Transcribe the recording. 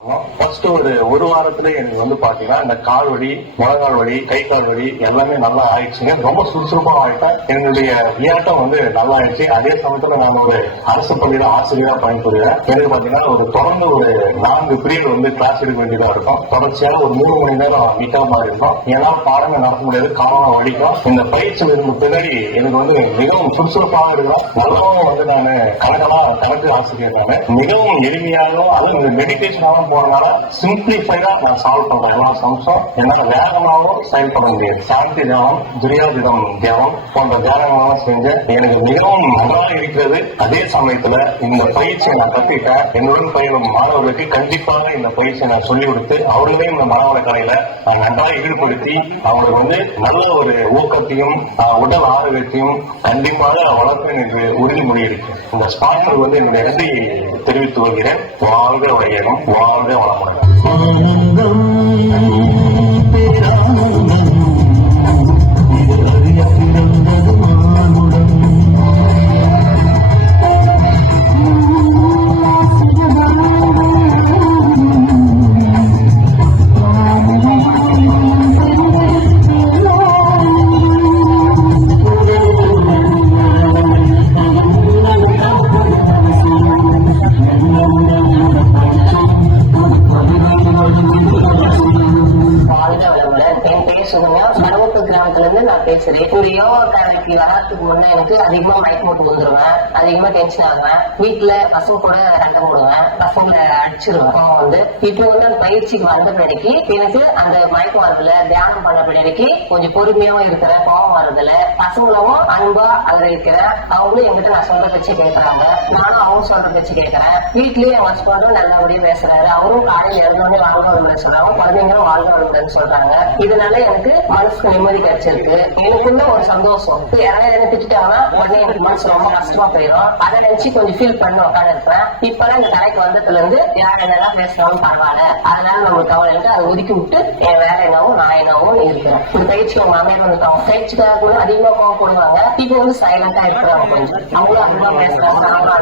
First ஒரு வாரத்துல எனக்கு பாத்தீங்கன்னா இந்த கால் வலி, முழங்கால் வலி, கை கால் வலி எல்லாமே நல்லா ஆயிடுச்சுங்க. ரொம்ப சுறுசுறுப்பா ஆயிட்டேன். என்னுடைய வியாட்டம் நல்லா ஆயிடுச்சு. அதே சமயத்துல நான் ஒரு அரசு பள்ளியில ஆசிரியரா பணிபுரிவேன். எனக்கு பாத்தீங்கன்னா தொடர்ந்து 4 பீரியட் கிளாஸ் எடுக்க வேண்டியதா இருக்கும். தொடர்ச்சியான ஒரு 3 மணி நேரம் நிக்கமா இருக்கும். என்னால பாடங்கள் நடத்த முடியாது, காலம் வலிக்கும். இந்த பயிற்சி இருந்த பின்னாடி எனக்கு மிகவும் சுறுசுறுப்பாக இருக்கும். நல்லாவும் நான் கணக்கு ஆசிரியர். நான் மிகவும் எளிமையாகவும் அதுவும் இந்த மெடிடேஷனாகவும் போறதுனால சிம்பிளிஃபைடா நான் சால்வ் பண்றேன் எல்லா சம்சம். என்னால வேகமாகவும் செயல்பட முடியாது. சாந்தி தியானம், துரியாதிதம் தியானம் போன்ற தியானங்களாம் செஞ்சு எனக்கு மிகவும் நன்றாக இருக்கிறது. அதே சமயத்துல இந்த பயிற்சியை நான் கத்துக்கிட்டேன். என்னுடன் பயிலும் மாணவர்களுக்கு கண்டிப்பாக இந்த பயிற்சியை நான் சொல்லிக் கொடுத்து அவர்களையும் இந்த மாணவ கலையில நன்றாக ஈடுபடுத்தி அவங்களுக்கு நல்ல ஒரு ஊக்கத்தையும் உடல் ஆரோக்கியத்தையும் கண்டிப்பாக வளர்ப்பேன் என்று உறுதிமொழி இருக்கு. இந்த ஸ்பான்சர் என்னுடைய நன்றி தெரிவித்து வருகிறேன். வாழ்க வையகம், வாழ்க வளமுடன். நான் பேசுறேன். ஒரு யோகா கிளாஸ்க்கு வரதுக்கு முன்ன எனக்கு அதிகமா மயக்கம் போட்டு வந்துருவேன். அதிகமா டென்ஷன் ஆகுவேன். வீட்டுல பசங்க கூட சண்டை போடுவேன். பசங்களை அடிச்சிருவேன். இப்ப அந்த பயிற்சிக்கு வந்த பின்னாடிக்கு எனக்கு அந்த மயக்கம் வரதுல தியானம் பண்ண பின்னாடிக்கு கொஞ்சம் பொறுமையாவும் இருக்கிறேன். கோவம் வரதுல பசங்களும் அன்பா அதுல இருக்கிறேன். அவங்களும் எங்கிட்ட நான் சொல்ற பேச்சு கேட்கறாங்க. நானும் அவங்க சொல்ற பேச்சு கேட்கறேன். வீட்லயே என் ஹஸ்பண்டும் நல்லபடியும் பேசுறாரு. அவரும் காலையில இறந்தோடனே வாழ்க வளமுடன் சொல்றாங்க. குழந்தைங்களும் வாழ்க வளமுடன் சொல்றாங்க. இதனால எனக்கு மனசுக்கு நிம்மதி கிடைச்சிருக்கு. எனக்குள்ள ஒரு சந்தோஷம். யாராவது என்ன திட்டாங்கன்னா உடனே எனக்கு மனசு ரொம்ப கஷ்டமா போயிடும். அதை நினைச்சு கொஞ்சம் ஃபீல் பண்ண உட்காந்து இருப்பேன். இப்பெல்லாம் இந்த கடைக்கு வந்ததுல இருந்து யார் என்னதான் பேசினாலும் பரவாயில்ல. அதனால நம்ம கவலை இருக்கு. அதை ஒதுக்கி விட்டு என் வேலை என்னவோ நான் என்னவோ இருக்கிறேன். இந்த பயிற்சி அவங்க மாமியார் வந்துட்டாங்க. பயிற்சிக்காக கூட அதிகமா போடுவாங்க. இப்ப சைலண்டா இருக்கிறாங்க. கொஞ்சம் அவங்களும் அதிகமா பேசுறாங்க.